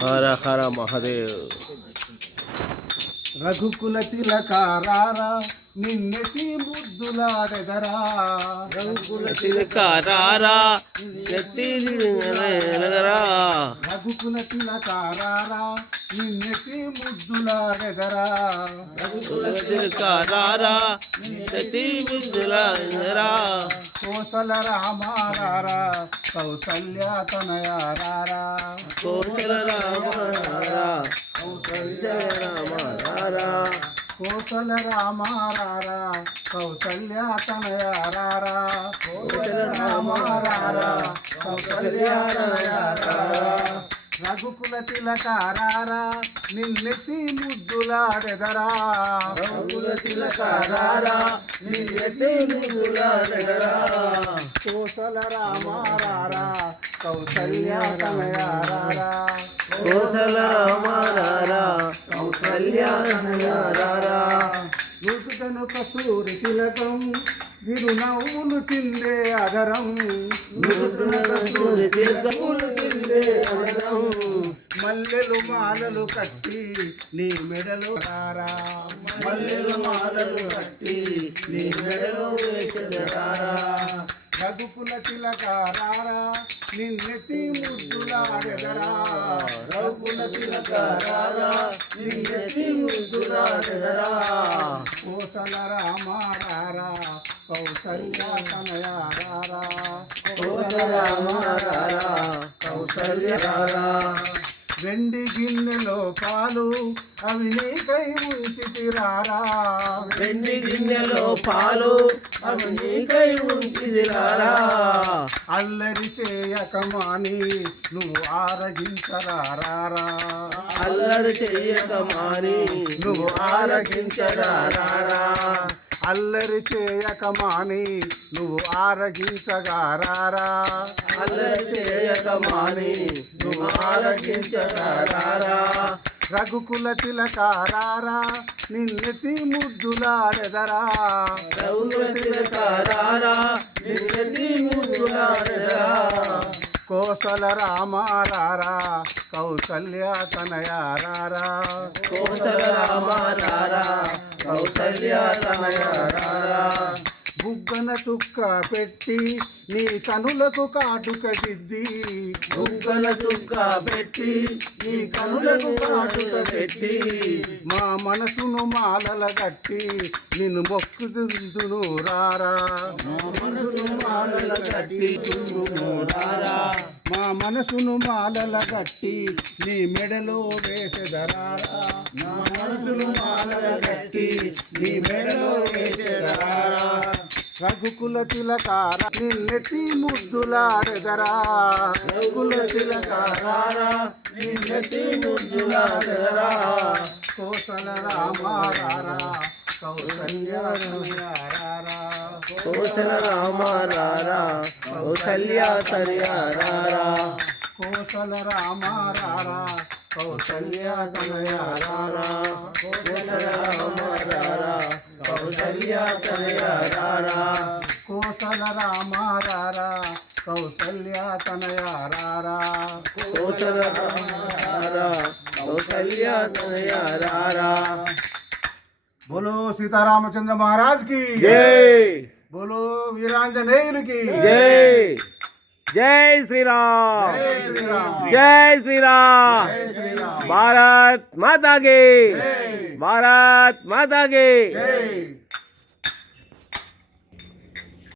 హర హర మహాదేవ్. రఘుకుల తిలకారారా నిన్నెతి ముద్దులాడెదరా. రఘుకుల తిలకారారా రఘుకుల తిలకారారా నిన్నెతి ముద్దులాడెదరా. రఘుకుల తిలకారారా నిన్నెతి ముద్దులాడెదరా. కోసల రామారారా కౌసల్య తనయారారా. కోసల రామారారా కౌసల్య రామారారా. కోసల రామారారా కౌసల్య తనయారారా. కోసల రామారారా కౌసల్య తనయారారా. రఘుకుల తిలకారారా నిన్నెత్తి ముద్దులాడెదరా. రఘుకుల తిలకారారా నిన్నెత్తి ముద్దులాడెదరా. కోసల రామారారా కౌసల్య తనయారారా. కోసల రామారారా కౌసల్య తనయారారా. నుసుకను కస్తూరి తిలకం విరునవ్వులు తిందే అదరం. కస్తూరి తిలకములు తిందే అదరం. మల్లెలు మాలలు కట్టి నీ మెడలో రారా. మల్లెలు మాలలు కట్టి నీ మెడలో వేసెదరారా. రఘుకుల తిలకారారా నిన్నెత్తి ముద్దులాడెదరా. రఘుకుల తిలకారారా నిన్నెత్తి ముద్దులాడెదరా. కోసల రామారారా కౌసల్య తనయారారా. కోసల రామారారా కౌసల్యారా. వెండి గిన్నెలో పాలు అవి నీకై ఉంచితిరారా. వెండి గిన్నెలో పాలు అవి నీకై ఉంచితిరారా. అల్లరి చేయకమాని నువ్వు ఆరగించరారా. అల్లరి చెయ్యకమాని నువ్వు ఆరగించరారా. అల్లరి చేయకమాని నువ్వు ఆరగించగారారా. అల్లరి చేయకమాని నువ్వు ఆరగించరారా. రఘుకుల తిలకారారా నిన్నెత్తి ముద్దులాడెదరా. రఘుకుల తిలకారారా నిన్నెత్తి ముద్దులాడెదరా. కోసల రామారారా కౌసల్య తనయారారా. కోసల రామారారా కౌసల్య తనయారారా. బుగ్గన చుక్క పెట్టి నీ కనులకు కాటుక దిద్ది. బుగ్గల చుక్క పెట్టి నీ కనులకు కాటుక పెట్టి. మా మనసును మాలల గట్టి నిన్ను మొక్కుదును రారా. మనసును మాలల గట్టి చుండురారా. మా మనసును మాలల గట్టి నీ మెడలో వేసెదరారా. నా మనసును మాలల గట్టి నీ మెడలో వేసెదరారా. రఘుకుల తిలకార నిన్నెత్తి ముద్దులాడెదరా. రఘుకుల తిలకారారా నిన్నెత్తి ముద్దులాడెదరా. కోసల రామారారా కౌసల్య తనయారారా. కోసల రామారారా కౌసల్య తనయారారా. కోసల రామారారా కౌసల్య తనయారారా. కోసల రామారారా కౌసల్య తనయారారా. కోసల రామారారా కౌసల్య తనయారారా. కోసల రామారారా కౌసల్య తనయారారా. బోలో సీతారామచంద్ర మహారాజ్ కి జై. బోలో వీరాంజనేయునికి జై. జై శ్రీరామ్. జై శ్రీరామ్. జై శ్రీరామ్. జై శ్రీరామ్. భారత్ మాతా కీ. జై. భారత్ మాతా కీ. జై.